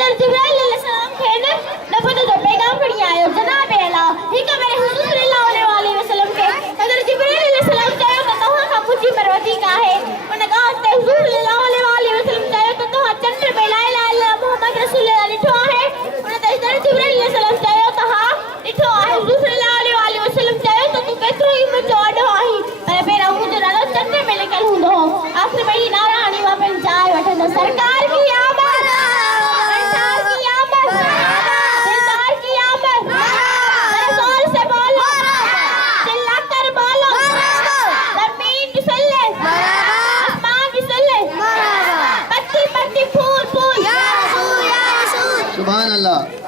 حضرت جبرائیل علیہ السلام کہنے نفت جو پیغام کری آئے جناب اعلیٰ ہی کا میرے حضور صلی اللہ علیہ وسلم کے حضرت جبرائیل علیہ السلام چاہے تو توہاں کا مجھے مروتی کا ہے انہیں کہا کہ حضور صلی اللہ علیہ وسلم چاہے تو توہاں چندر پہ لا الہ الا محمد رسول اللہ لٹھو ہے انہیں تو حضرت جبرائیل علیہ السلام چاہے تو ہاں لٹھو ہے حضور صلی اللہ علیہ وسلم چاہے تو کترو ہی مجھو آڈو آہی پر پیرا مجھے رالو چندر میں لکل ہوں دو آخر میں ہی نارا آنی واپن جائے وٹھن سرکار کی آمد سرکار کی آمد سرکار کی آمد رسول سے بولو چلا کر بولو زمین بھی سن لے آسمان بھی سن لے پتی پتی پھول پھول سبحان اللہ.